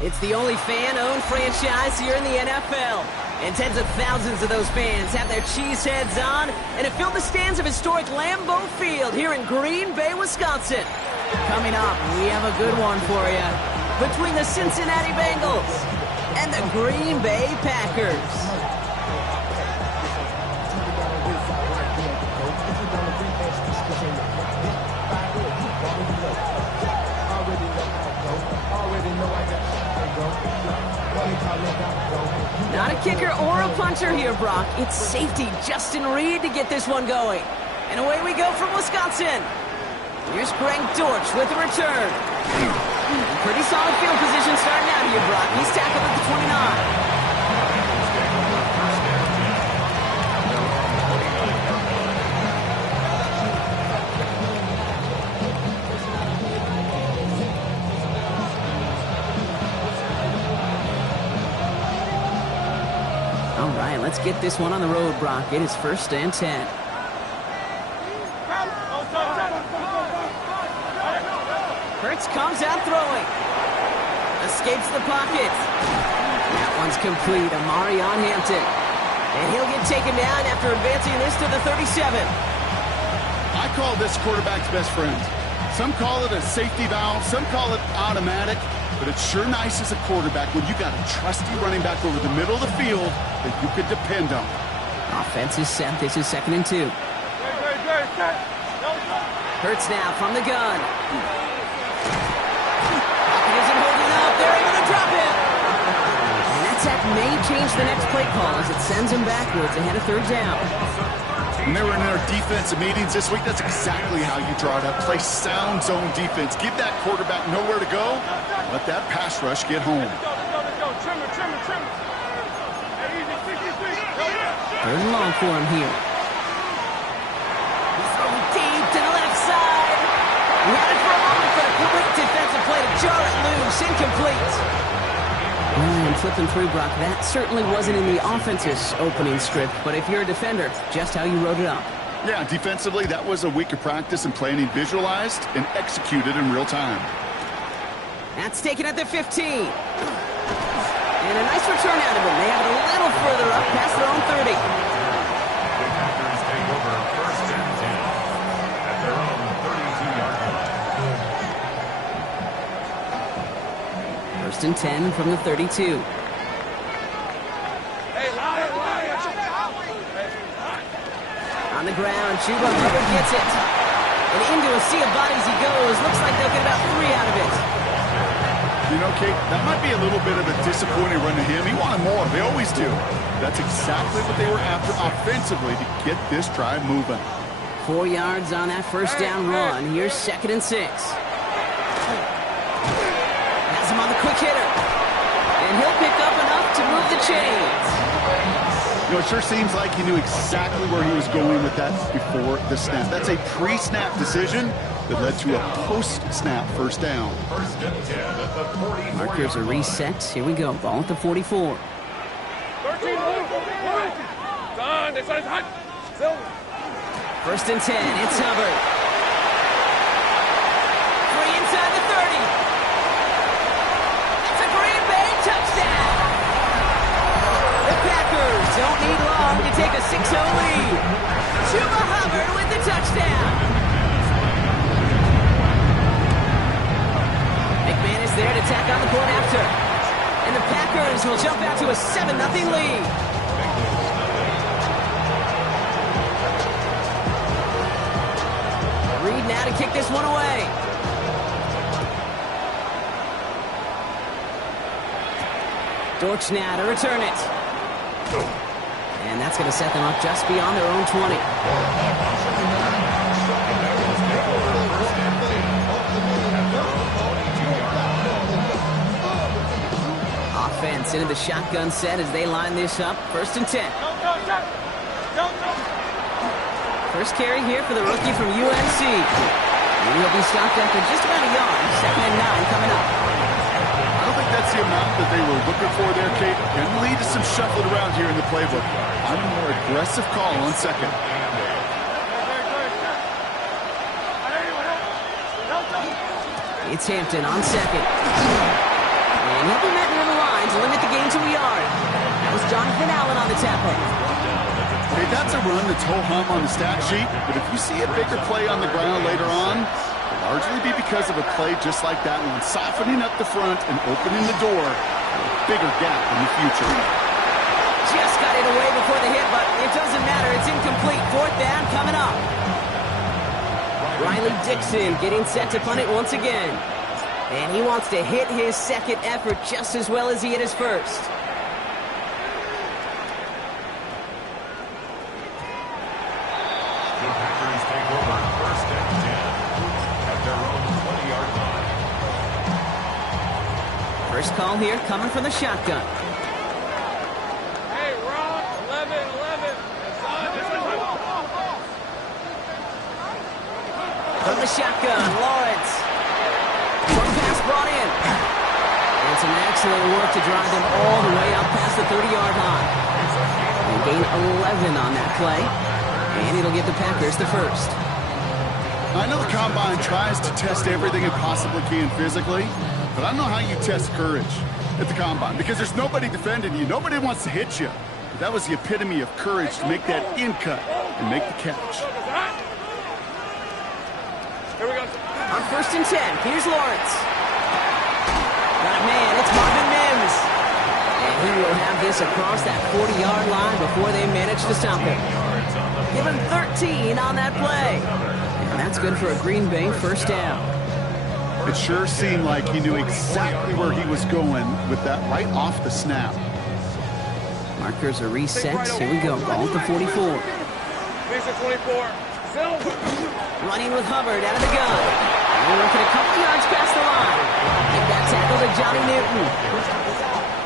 It's the only fan-owned franchise here in the NFL. And tens of thousands of those fans have their cheese heads on and have filled the stands of historic Lambeau Field here in Green Bay, Wisconsin. Coming up, we have a good one for you. Between the Cincinnati Bengals and the Green Bay Packers. Not a kicker or a puncher here, Brock. It's safety Justin Reed to get this one going. And away we go from Wisconsin. Here's Greg Dortch with the return. Pretty solid field position starting out here, Brock. He's tackled at the 29. All right, let's get this one on the road, Brock. It is 1st and 10. Hurts comes out throwing. Escapes the pocket. That one's complete. Amarion Hampton. And he'll get taken down after advancing this to the 37. I call this quarterback's best friend. Some call it a safety valve. Some call it automatic. But it's sure nice as a quarterback when you got a trusty running back over the middle of the field that you can depend on. Offense is set. This is 2nd and 2. Hurts now from the gun. Pocket isn't holding up. They're able to drop him. And that sack may change the next play call as it sends him backwards ahead of 3rd down. When they were in our defensive meetings this week, that's exactly how you draw it up. Play sound zone defense. Give that quarterback nowhere to go. Let that pass rush get home. 3rd and long for him here. He's going deep to the left side. He had it for a moment, but a quick defensive play to jar it loose. Incomplete. And flipping through, Brock, that certainly wasn't in the offense's opening script, but if you're a defender, just how you wrote it up. Yeah, defensively, that was a week of practice and planning visualized and executed in real time. That's taken at the 15. And a nice return out of him. They have it a little further up past their own 30. The Packers take over 1st and 10 at their own 32-yard line. 1st and 10 from the 32. On the ground, Chuba Hubbard gets it. And into a sea of bodies he goes. Looks like they'll get about 3 out of it. You know, Kate, that might be a little bit of a disappointing run to him. He wanted more. They always do. That's exactly what they were after offensively to get this drive moving. 4 yards on that 1st down run. Here's 2nd and 6. Has him on the quick hitter. And he'll pick up enough to move the chains. You know, it sure seems like he knew exactly where he was going with that before the snap. That's a pre-snap decision that led to a post-snap 1st down. 1st and 10 at the 44. Markers are reset. Here we go. Ball at the 44. 1st and 10. It's Hubbard. 3 inside the 30. It's a Green Bay touchdown. The Packers don't need long to take a 6-0 lead. Chuba Hubbard with the touchdown. McMahon is there to tack on the point after. And the Packers will jump out to a 7-0 lead. Reed now to kick this one away. Dortch now to return it. And that's going to set them up just beyond their own 20. Offense into the shotgun set as they line this up. 1st and 10. First carry here for the rookie from UNC. He'll be stopped after just about a yard. 2nd and 9 coming up. I don't think that's the amount that they were looking for there, Kate. Can lead to some shuffling around here in the playbook. I'm a more aggressive call on 2nd. It's Hampton on 2nd. And he'll be Jonathan Allen on the tackle. Hey, that's a run that's ho-hum on the stat sheet, but if you see a bigger play on the ground later on, it'll largely be because of a play just like that one, softening up the front and opening the door for a bigger gap in the future. Just got it away before the hit, but it doesn't matter. It's incomplete. Fourth down coming up. Riley Dixon getting set to punt it once again. And he wants to hit his second effort just as well as he hit his first. The Packers take over first and 10 at their own 20-yard line. First call here coming from the shotgun. Hey, Ron, 11. From the shotgun, Lawrence. One pass brought in. And some excellent work to drive them all the way up past the 30-yard line. And gain 11 on that play. And it'll give the Packers the first. I know the Combine tries to test everything it possibly can physically, but I don't know how you test courage at the Combine because there's nobody defending you. Nobody wants to hit you. But that was the epitome of courage to make that in cut and make the catch. Here we go. On first and 10, here's Lawrence. Got a man, it's Marvin Mims. And he will have this across that 40-yard line before they manage to stop him. Give him 13 on that play. And that's good for a Green Bay first down. It sure seemed like he knew exactly where he was going with that right off the snap. Markers are reset. Here we go. Ball at the 44. Lisa 24. Silver. Running with Hubbard out of the gun. And we're looking a couple yards past the line. Give that tackle to Johnny Newton.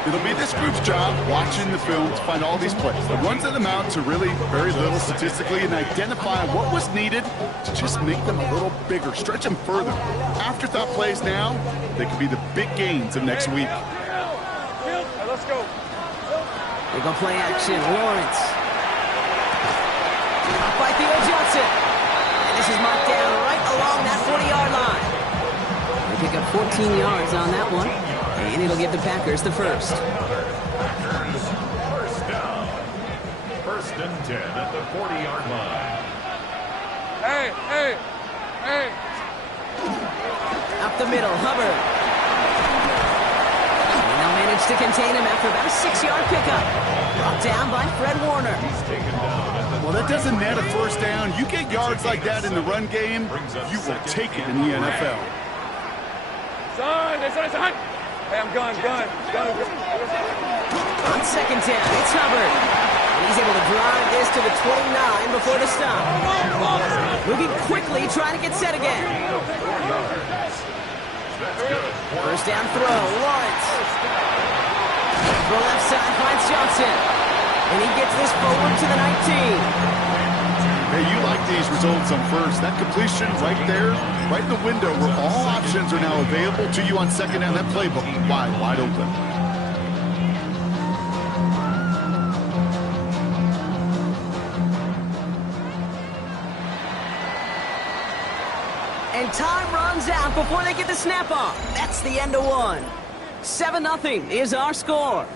It'll be this group's job watching the film to find all these plays. The ones that amount to really very little statistically and identify what was needed to just make them a little bigger, stretch them further. Afterthought plays now, they could be the big gains of next week. Hey, let's go. They go play action. Lawrence. Up by Theo Johnson. And this is marked down right along that 40-yard line. They pick up 14 yards on that one. And it'll give the Packers the first. Packers first down. First and 10 at the 40-yard line. Hey. Up the middle, Hubbard. And they'll manage to contain him after about a 6-yard pickup. Brought down by Fred Warner. He's taken down at the Well, that doesn't net a first down. You get yards like that in the run game, you will take it in the NFL. Son. Hey, I'm gun. On second down, it's Hubbard. And he's able to drive this to the 29 before the stop. Moving quickly, trying to get set again. First down throw, Lawrence. Throw left side finds Johnson. And he gets this forward to the 19. Hey, you like these results on first. That completion right there, right in the window where all options are now available to you on second down. That playbook wide open. And time runs out before they get the snap off. That's the end of one. 7-0 is our score.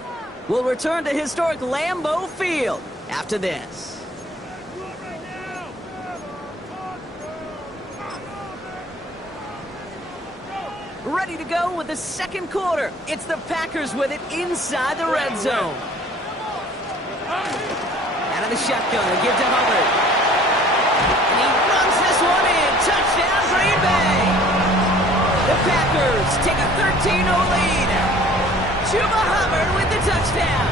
We'll return to historic Lambeau Field after this. Ready to go with the second quarter. It's the Packers with it inside the red zone. Out of the shotgun, they give to Hubbard. And he runs this one in. Touchdown, Green Bay. The Packers take a 13-0 lead. Chuba Hubbard with the touchdown.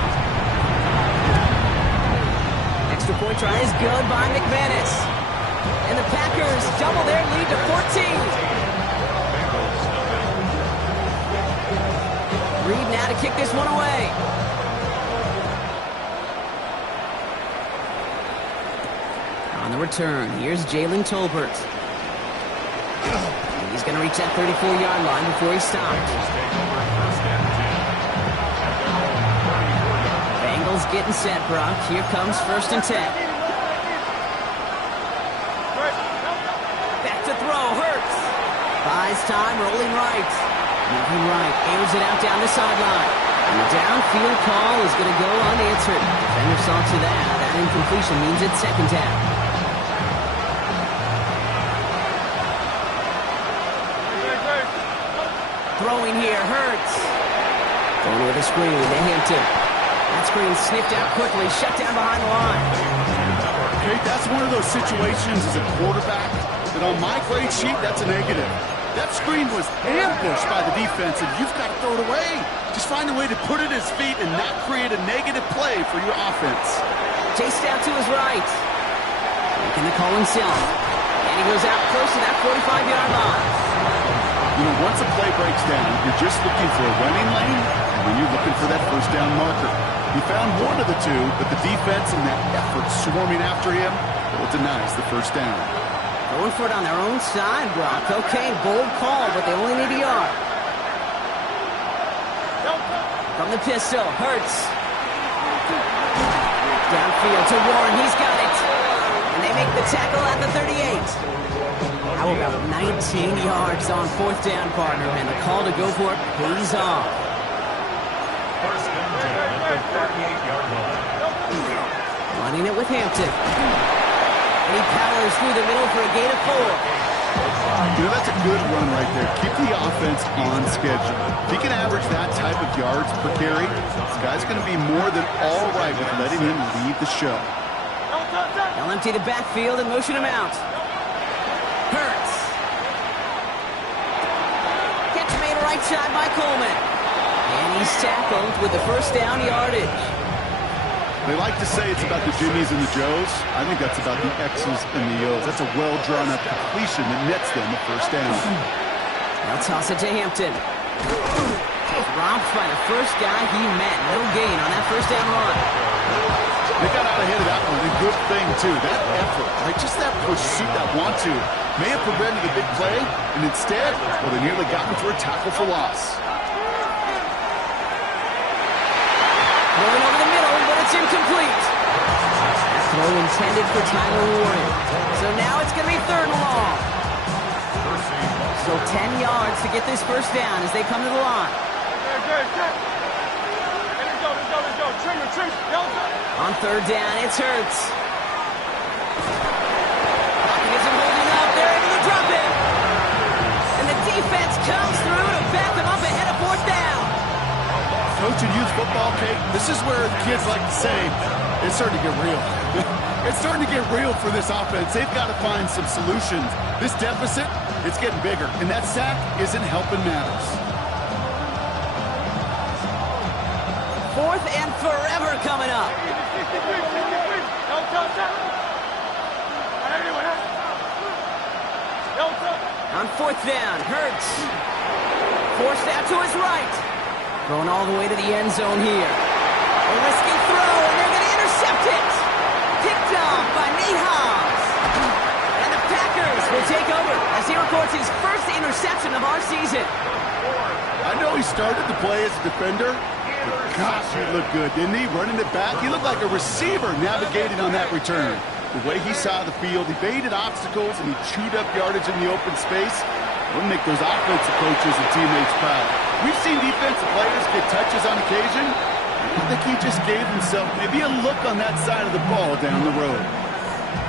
Extra point try is good by McManus. And the Packers double their lead to 14. Reed now to kick this one away. On the return, here's Jalen Tolbert. He's going to reach that 34-yard line before he stopped. Bengals getting set, Brock. Here comes first and 10. Back to throw, Hurts. Buys time, rolling right. Moving right, airs it out down the sideline. And the downfield call is going to go unanswered. Defender saw to that. That incompletion means it's second down. Throwing here, Hurts. Going with a screen to Hampton. That screen sniffed out quickly, shut down behind the line. Okay, that's one of those situations as a quarterback that on my grade sheet, that's a negative. That screen was ambushed by the defense, and you've got to throw it away. Just find a way to put it at his feet and not create a negative play for your offense. Chased out to his right. Making the call himself. And he goes out close to that 45-yard line. You know, once a play breaks down, you're just looking for a running lane, and then you're looking for that first down marker. He found one of the two, but the defense and that effort swarming after him, well, denies the first down. Going for it on their own side, Brock. Okay, bold call, but they only need a yard. From the pistol, Hurts. Downfield to Warren, he's got it. And they make the tackle at the 38. How about 19 yards on fourth down, partner? And the call to go for it pays off. First and 10 at the 38-yard line. Running it with Hampton. And he powers through the middle for a gain of 4. You know, that's a good run right there. Keep the offense on schedule. If he can average that type of yards per carry, this guy's going to be more than all right with letting him lead the show. They'll empty the backfield and motion him out. Hurts. Catch made right side by Coleman. And he's tackled with the first down yardage. They like to say it's about the Jimmies and the Joes. I think that's about the X's and the O's. That's a well-drawn-up completion that nets them the first down. They'll toss it to Hampton. Robbed by the first guy he met. No gain on that first down run. They got out ahead of that one. A good thing, too. That effort, like just that pursuit, that want-to, may have prevented a big play, and instead, well, they nearly got him for a tackle for loss. Going over the middle, but it's incomplete. That throw intended for Tyler Warren. So now it's going to be third and long. So 10 yards to get this first down as they come to the line. On third down, it's Hurts. Pocket isn't holding up. They're able to drop it. And the defense comes through to back them up ahead of fourth down. Coaching youth football, Kate, this is where the kids like to say, it's starting to get real. It's starting to get real for this offense. They've got to find some solutions. This deficit, it's getting bigger, and that sack isn't helping matters. Fourth and forever coming up. On fourth down, Hurts. Forced out to his right. Going all the way to the end zone here. A risky throw, and they're going to intercept it. Picked off by Nate Hobbs. And the Packers will take over as he records his first interception of our season. I know he started the play as a defender, but gosh, he looked good, didn't he? Running it back, he looked like a receiver navigating on that return. The way he saw the field, he baited obstacles, and he chewed up yardage in the open space. It'll make those offensive coaches and teammates proud. We've seen defensive players get touches on occasion. I think he just gave himself maybe a look on that side of the ball down the road.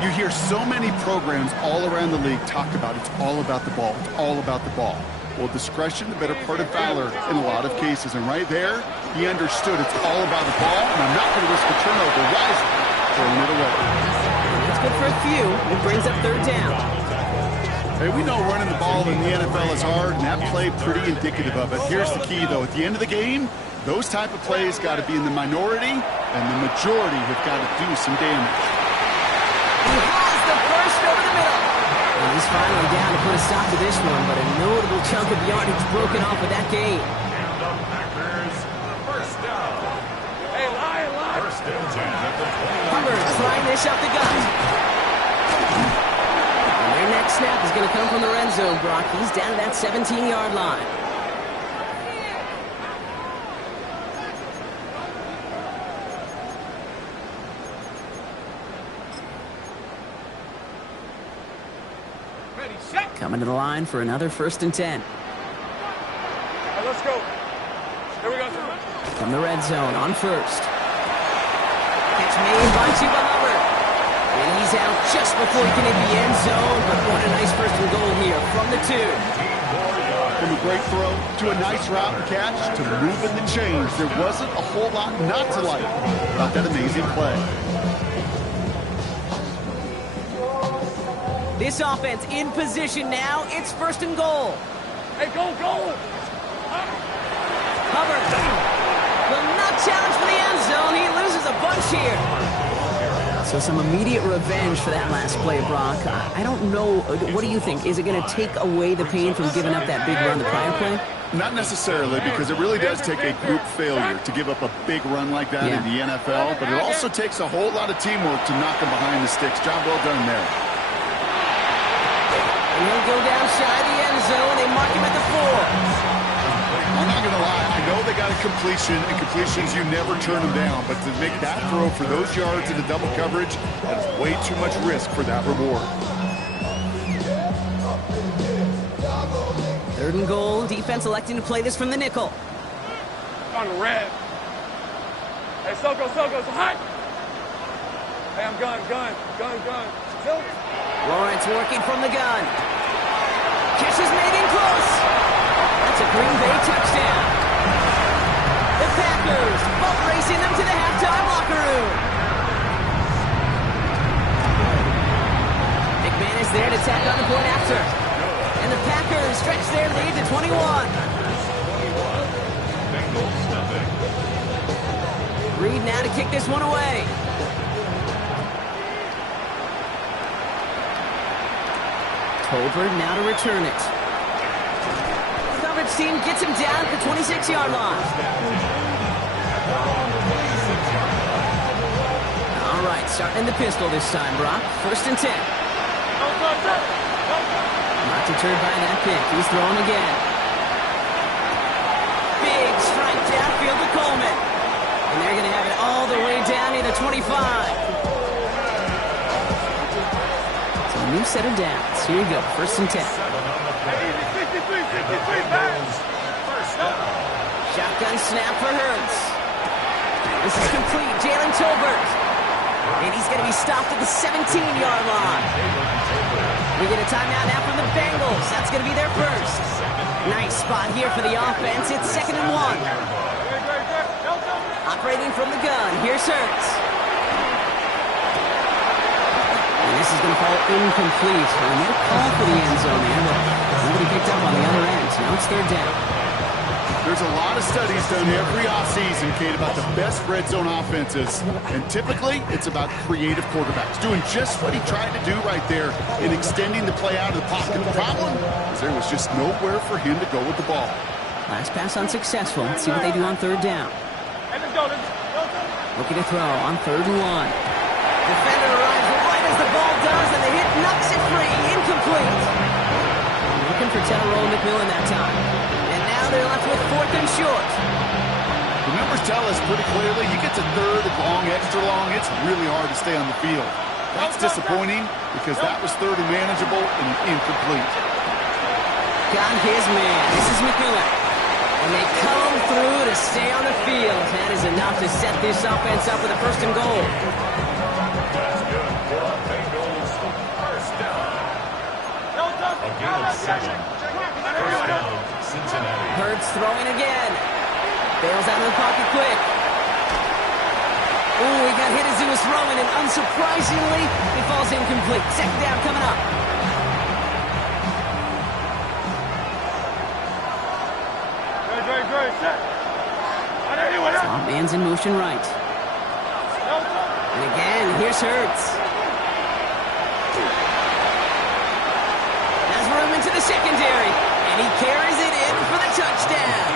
You hear so many programs all around the league talk about it's all about the ball. It's all about the ball. Well, discretion, the better part of valor in a lot of cases. And right there, he understood it's all about the ball, and I'm not going to risk a turnover. Wisely throwing it away. That's good for a few. It brings up third down. Hey, we know running the ball in the NFL is hard, and that play pretty indicative of it. Here's the key, though. At the end of the game, those type of plays got to be in the minority, and the majority have got to do some damage. He has the first over the middle. And he's finally down to put a stop to this one, but a notable chunk of yardage broken off with that gain. And the Packers, first down. Hey, lie. First and 10 at the 20. Hubbard trying this up the gut. And their next snap is going to come from the red zone, Brock. He's down to that 17-yard line. Coming to the line for another first and 10. All right, let's go. Here we go. From the red zone on first. Catch made by Chuba Hubbard. And he's out just before he can hit the end zone. But what a nice first and goal here from the 2. From a great throw to a nice route and catch to moving the chains. There wasn't a whole lot not to like about that amazing play. This offense in position now. It's first and goal. Hey, go! Hubbard will not challenge for the end zone. He loses a bunch here. So some immediate revenge for that last play, Brock. I don't know. What do you think? Is it going to take away the pain from giving up that big run the prior play? Not necessarily, because it really does take a group failure to give up a big run like that in the NFL, but it also takes a whole lot of teamwork to knock them behind the sticks. Job well done there. And he'll go down shy of the end zone. They mark him at the 4. I'm not going to lie. I know they got a completion, and completions, you never turn them down. But to make that throw for those yards in the double coverage, that is way too much risk for that reward. 3rd and goal. Defense electing to play this from the nickel. On the red. Hey, Soko, it's hot. Hey, I'm gun. Silver. Lawrence working from the gun. Catch is made in close. That's a Green Bay touchdown. The Packers both racing them to the halftime locker room. McMahon is there to tack on the point after. And the Packers stretch their lead to 21. Reed now to kick this one away. Tolbert now to return it. Coverage team gets him down at the 26-yard line. All right, starting in the pistol this time, Brock. 1st and 10. Not deterred by that pick. He's throwing again. Big strike downfield to Coleman. And they're going to have it all the way down near the 25. New set of downs. Here you go. 1st and 10. Shotgun snap for Hurts. This is complete. Jalen Tolbert. And he's going to be stopped at the 17-yard line. We get a timeout now from the Bengals. That's going to be their first. Nice spot here for the offense. It's 2nd and 1. Operating from the gun. Here's Hurts. This is going to fall incomplete. And no call for the end zone there, but nobody picked up on the other end. So now it's 3rd down. There's a lot of studies done every offseason, Kate, about the best red zone offenses. And typically, it's about creative quarterbacks, doing just what he tried to do right there in extending the play out of the pocket. The problem is there was just nowhere for him to go with the ball. Last pass unsuccessful. Let's see what they do on 3rd down. Looking to throw on 3rd and 1. Defender arrives right as the ball does, and the hit knocks it free. Incomplete. Looking for Tyrone McMillan that time. And now they're left with 4th and short. The numbers tell us pretty clearly, you get to 3rd and long, extra long, it's really hard to stay on the field. That's disappointing because that was 3rd and manageable and incomplete. Got his man. This is McMillan. And they come through to stay on the field. That is enough to set this offense up with a 1st and goal. Hurts throwing again. Bails out of the pocket quick. Ooh, he got hit as he was throwing, and unsurprisingly, he falls incomplete. 2nd down coming up. Top man's in motion right. And again, here's Hurts. Has room into the secondary, and he carries it in for the touchdown.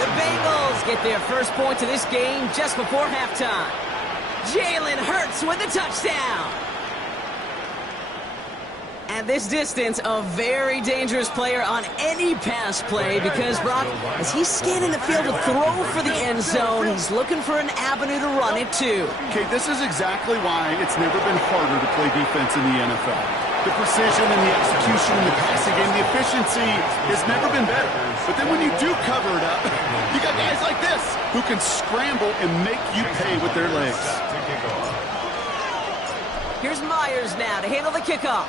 The Bengals get their first point to this game just before halftime. Jalen Hurts with the touchdown. At this distance, a very dangerous player on any pass play because, Brock, as he's scanning the field to throw for the end zone, he's looking for an avenue to run it to. Okay, this is exactly why it's never been harder to play defense in the NFL. The precision and the execution in the passing game, the efficiency has never been better. But then when you do cover it up, you got guys who can scramble and make you pay with their legs. Here's Myers now to handle the kickoff.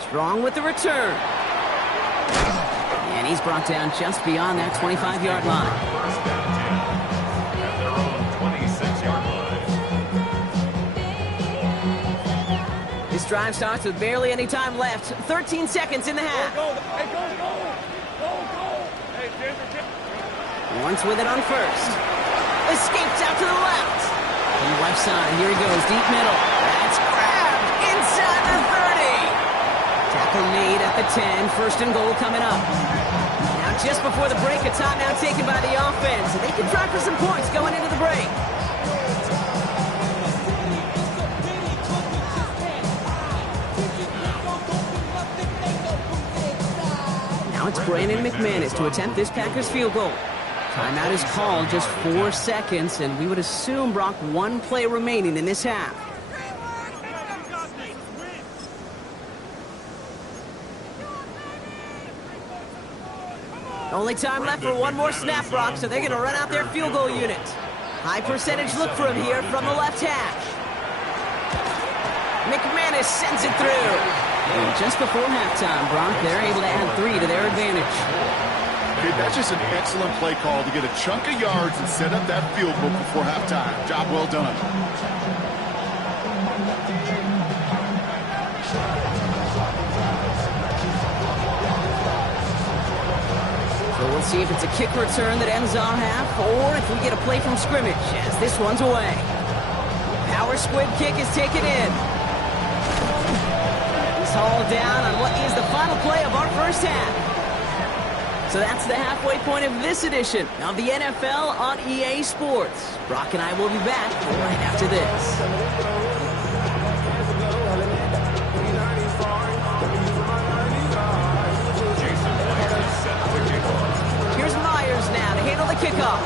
Strong with the return. And he's brought down just beyond that 25-yard line. First down 10 at their own 26-yard line. This drive starts with barely any time left. 13 seconds in the half. Go. Hey, go. Hey, Denver. Lawrence with it on first. Escapes out to the left. On the left side, here he goes, deep middle. That's grabbed inside the 30. Tackle made at the 10. First and goal coming up. Now just before the break, a timeout taken by the offense. They can try for some points going into the break. Now it's Brandon McManus to attempt this Packers field goal. Timeout is called, just 4 seconds, and we would assume, Brock, one play remaining in this half. Only time left for one more snap, Brock, so they're going to run out their field goal unit. High percentage look for him here from the left hash. McManus sends it through. And just before halftime, Brock, they're able to add 3 to their advantage. Okay, that's just an excellent play call to get a chunk of yards and set up that field goal before halftime. Job well done. So we'll see if it's a kick return that ends our half, or if we get a play from scrimmage, as this one's away. Power squib kick is taken in. He's hauled down on what is the final play of our first half. So that's the halfway point of this edition of the NFL on EA Sports. Brock and I will be back right after this. Here's Myers now to handle the kickoff.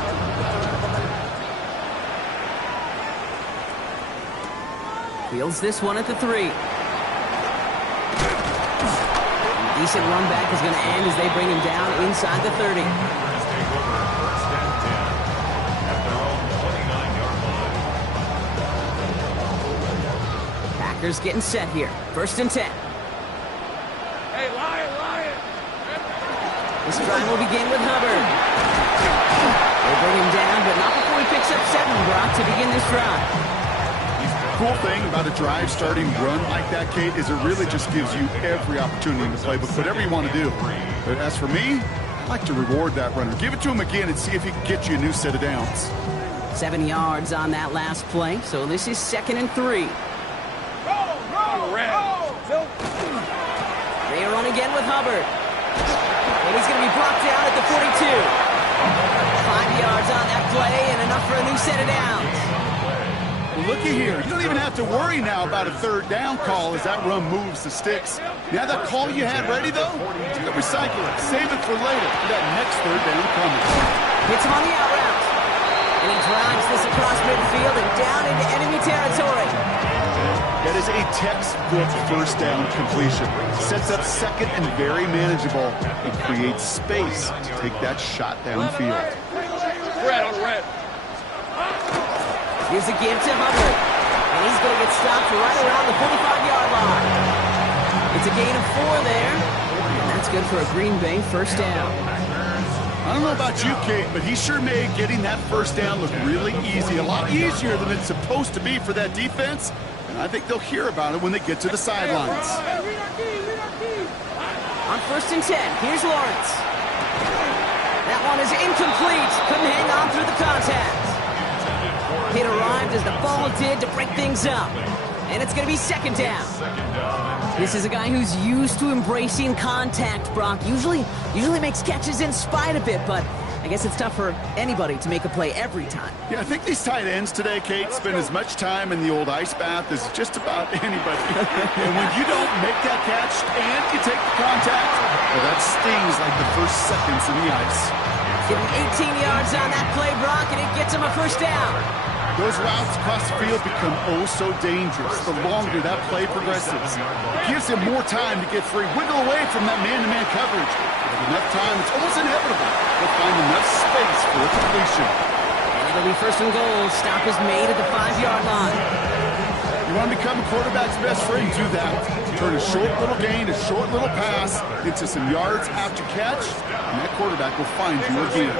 Fields this one at the 3. Decent run back is going to end as they bring him down inside the 30. Packers getting set here. First and 10. Hey, Lion. This drive will begin with Hubbard. They bring him down, but not before he picks up 7, Brock, to begin this drive. Cool thing about a drive starting run like that, Kate, is it really just gives you every opportunity in the playbook, whatever you want to do. But as for me, I like to reward that runner. Give it to him again and see if he can get you a new set of downs. 7 yards on that last play, so this is 2nd and 3. They run again with Hubbard. And he's going to be brought down at the 42. 5 yards on that play and enough for a new set of downs. Looky here. You don't even have to worry now about a third down call as that run moves the sticks. Now that call you had ready, though, you can recycle it. Save it for later for that next third down coming. Hits him on the out route. And he drives this across midfield and down into enemy territory. That is a textbook first down completion. Sets up second and very manageable. It creates space to take that shot downfield. Red on red. Here's a give to Hubbard. And he's going to get stopped right around the 45-yard line. It's a gain of 4 there. And that's good for a Green Bay first down. I don't know about you, Kate, but he sure made getting that first down look really easy. A lot easier than it's supposed to be for that defense. And I think they'll hear about it when they get to the sidelines. On first and 10, here's Lawrence. That one is incomplete. Couldn't hang on through the contact. Hit arrived as the ball did to break things up. And it's going to be 2nd down. This is a guy who's used to embracing contact, Brock. Usually makes catches in spite of it, but I guess it's tough for anybody to make a play every time. Yeah, I think these tight ends today, Kate, spend as much time in the old ice bath as just about anybody. And when you don't make that catch and you take the contact, well, that stings like the first seconds in the ice. Getting 18 yards on that play, Brock, and it gets him a first down. Those routes across the field become oh so dangerous the longer that play progresses. It gives him more time to get free, wiggle away from that man-to-man coverage. With enough time, it's almost inevitable he'll find enough space for a completion. And it'll be first and goal. Stop is made at the 5-yard line. You want to become a quarterback's best friend, do that. Turn a short little gain, a short little pass into some yards after catch, and that quarterback will find you again.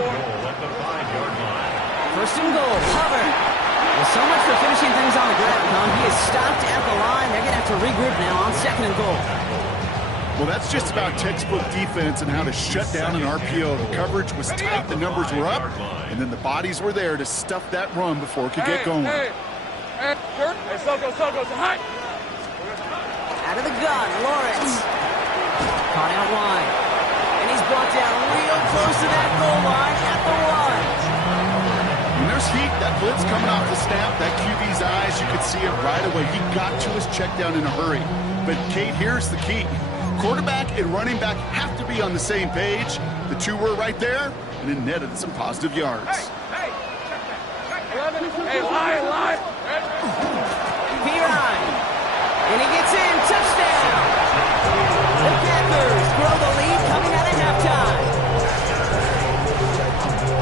First and goal, Hover. Well, so much for finishing things on the ground, huh? He is stopped at the line. They're going to have to regroup now on second and goal. Well, that's just about textbook defense and how to shut down an RPO. The coverage was tight, the numbers were up, and then the bodies were there to stuff that run before it could get going. Hey, Soko, hi. Out of the gun, Lawrence. Caught out wide. And he's brought down real close to that goal line at the 1. When there's heat, that blitz coming off the snap, that QB's eyes, you could see it right away. He got to his check down in a hurry. But, Kate, here's the key. Quarterback and running back have to be on the same page. The two were right there, and it netted some positive yards. Hey, lie. P-Ryan. And he gets in. Touchdown. The Packers grow the lead coming out of halftime.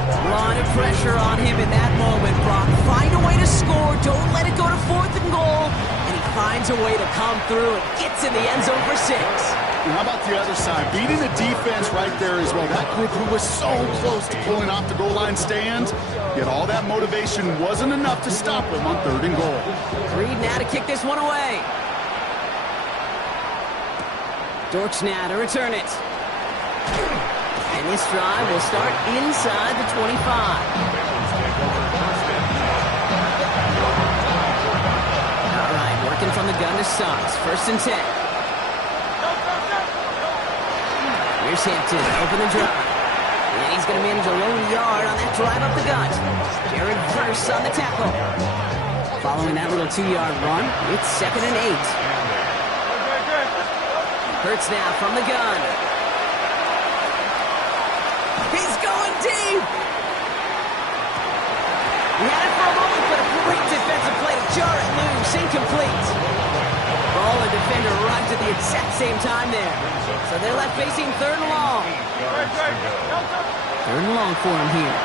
A lot of pressure on him in that moment, Brock. Find a way to score. Don't let it go to fourth and goal. And he finds a way to come through and gets in the end zone for 6. And how about the other side? Beating the defense right there as well. That group who was so close to pulling off the goal line stand, yet all that motivation wasn't enough to stop them on third and goal. Reed now to kick this one away. Dortch now to return it. And this drive will start inside the 25. All right, working from the gun to Suggs. First and 10. Here's Hampton, open the drive. And he's going to manage a lone yard on that drive up the gut. Jared Verse on the tackle. Following that little 2-yard run, it's 2nd and 8. Hurts now from the gun. He's going deep. He had it for a moment, but a great defensive play to jar it loose. Incomplete. Ball and defender arrived at the exact same time there. So they're left facing third and long. Third and long for him here.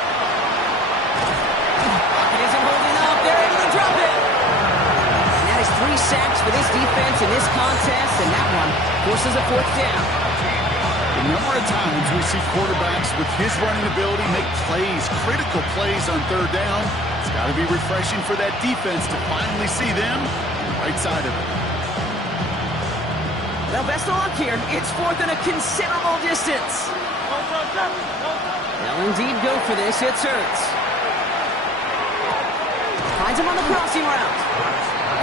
Pocket isn't holding up. They're able to drop it. And that is 3 sacks for this defense in this contest, and that one forces a 4th down. A number of times we see quarterbacks with his running ability make plays, critical plays on third down. It's got to be refreshing for that defense to finally see them on the right side of it. Well, best of luck here. It's 4th and a considerable distance. They'll indeed go for this. It's Hurts. Finds him on the crossing route.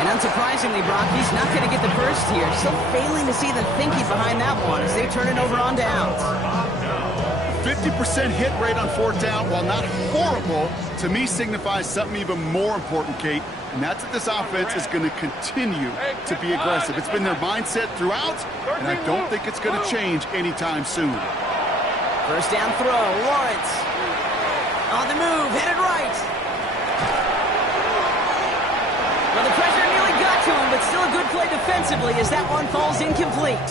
And unsurprisingly, Brock, he's not going to get the first here. Still failing to see the thinking behind that one as they turn it over on downs. 50% hit rate on 4th down, while not horrible, to me signifies something even more important, Kate. And that's that this offense is going to continue to be aggressive. It's been their mindset throughout, and I don't think it's going to change anytime soon. First down throw, Lawrence. On the move, headed right. Well, the pressure nearly got to him, but still a good play defensively as that one falls incomplete.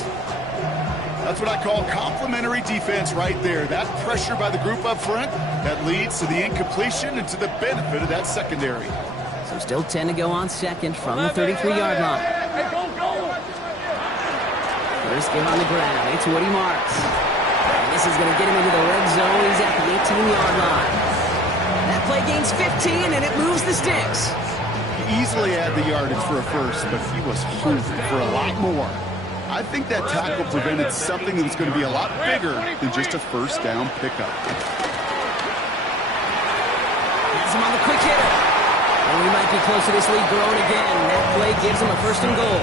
That's what I call complimentary defense right there. That pressure by the group up front, that leads to the incompletion and to the benefit of that secondary. So still 10 to go on second from the 33-yard line. First give on the ground. It's Woody Marks. And this is going to get him into the red zone. He's at the 18-yard line. That play gains 15, and it moves the sticks. He easily had the yardage for a first, but he was hungry for a lot more. I think that tackle prevented something that was going to be a lot bigger than just a first down pickup. Has him on the quick hitter. And we might be close to this lead growing again. That play gives him a first and goal.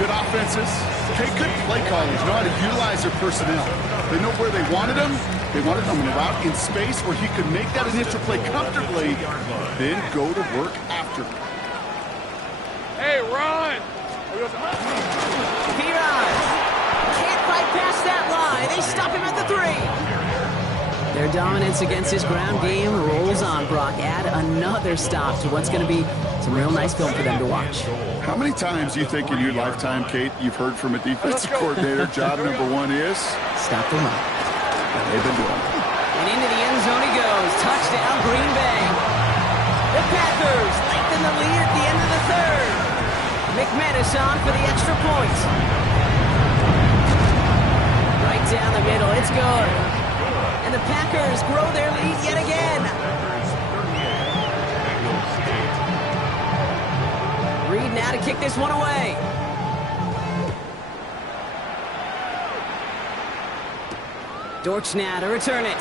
Good offenses. Okay, good play callers know how to utilize their personnel. They know where they wanted him. They wanted him in a route in space where he could make that initial play comfortably, then go to work after. Hey, Ron! P-Ryan can't fight past that line. They stop him at the 3. Their dominance against this ground game rolls on, Brock. Add another stop to what's going to be some real nice film for them to watch. How many times do you think in your lifetime, Kate, you've heard from a defensive coordinator, job number one is? Stop the run. They've been doing it. And into the end zone he goes. Touchdown, Green Bay. The Packers lengthen the lead at the end of the third. McManus on for the extra point. Right down the middle. It's good. And the Packers grow their lead yet again. Reed now to kick this one away. Dortch now to return it.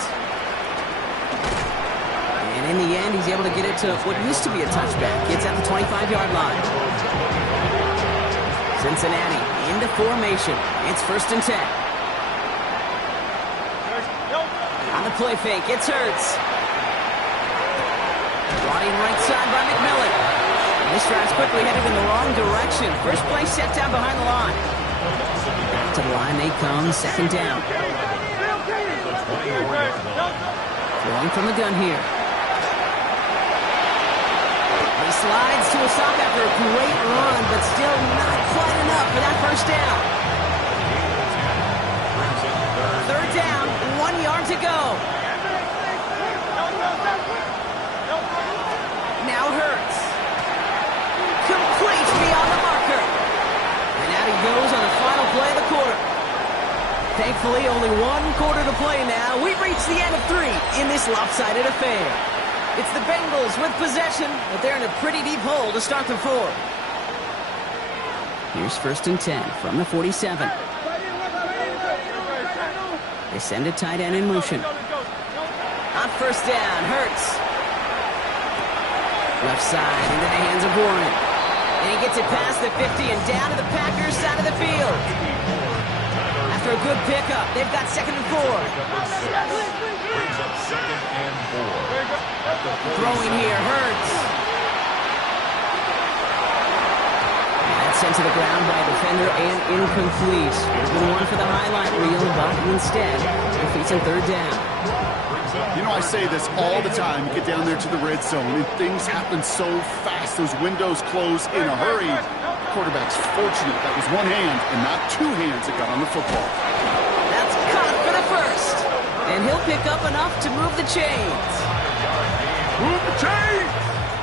And in the end, he's able to get it to what used to be a touchback. It's at the 25-yard line. Cincinnati into formation. It's 1st and 10. On the play fake, it's Hurts. Brought in right side by McMillan. And this drive's quickly headed in the wrong direction. First play set down behind the line. Back to the line they come, 2nd down. Throwing from the gun here. He slides to a stop after a great run, but still not quite enough for that 1st down. 3rd down, 1 yard to go. Now Hurts. Complete beyond the marker. And out he goes on the final play of the quarter. Thankfully, only 1 quarter to play now. We've reached the end of 3 in this lopsided affair. It's the Bengals with possession, but they're in a pretty deep hole to start the 4th. Here's 1st and 10 from the 47. They send a tight end in motion. On 1st down, Hurts. Left side into the hands of Warren. And he gets it past the 50 and down to the Packers side of the field. After a good pickup, they've got 2nd and 4. Brings up 2nd and 4. Throwing here, Hurts. That's sent to the ground by a defender and incomplete. There's been one for the highlight reel, but instead, defeats in 3rd down. You know, I say this all the time. You get down there to the red zone, and things happen so fast. Those windows close in a hurry. The quarterback's fortunate that was one hand and not 2 hands that got on the football. That's caught for the 1st. And he'll pick up enough to move the chains. Move the chains!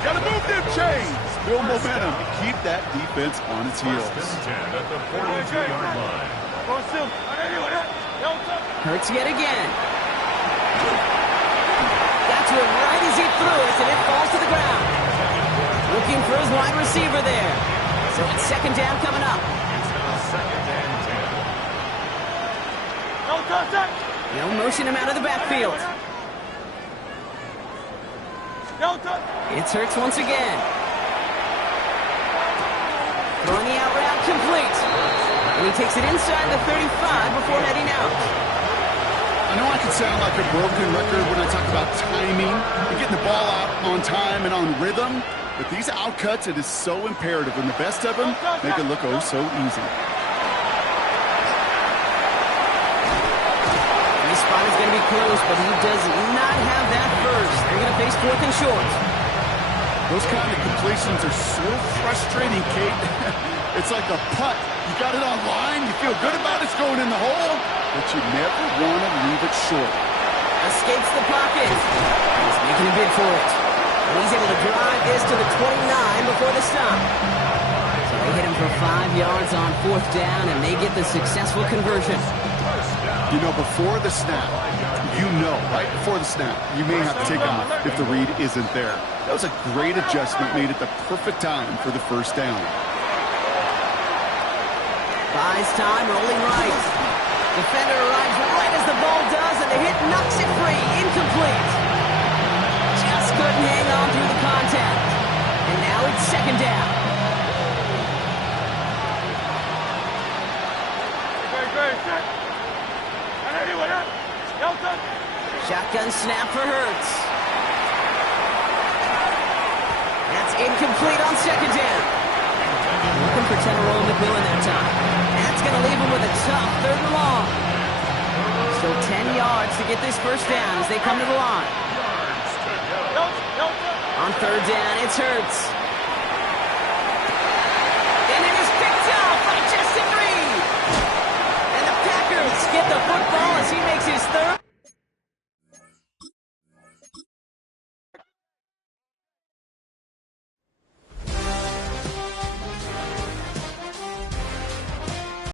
Gotta move them chains! Build momentum to keep that defense on its heels. 1st and 10 at the 42-yard line. Hurts yet again. Got to it right as he threw it, and it falls to the ground. Looking for his wide receiver there. So it's 2nd down coming up. It's now 2nd and 10. They'll motion him out of the backfield. It's Hurts once again. Throwing the out route complete. And he takes it inside the 35 before heading out. I know I can sound like a broken record when I talk about timing and getting the ball out on time and on rhythm, but these outcuts, it is so imperative, and the best of them make it look oh so easy. This spot is going to be close, but he does not have that first. They're going to face 4th and short. Those kind of completions are so frustrating, Kate. It's like a putt. You got it on line, you feel good about it's going in the hole, but you never want to leave it short. Escapes the pocket. He's making a bid for it. And he's able to drive this to the 29 before the stop. So they hit him for 5 yards on 4th down, and they get the successful conversion. You know, before the snap, right before the snap, you may have to take off if the read isn't there. That was a great adjustment, made it the perfect time for the 1st down. Buys time, rolling right. Defender arrives right as the ball does, and the hit knocks it free. Incomplete. Just couldn't hang on through the contact. And now it's 2nd down. Shotgun snap for Hurts. That's incomplete on 2nd down. Looking for Tenero McMillan that time. That's going to leave him with a tough 3rd and long. So 10 yards to get this first down as they come to the line. On third down, it's Hurts. And it is picked up by Justin Reed. And the Packers get the football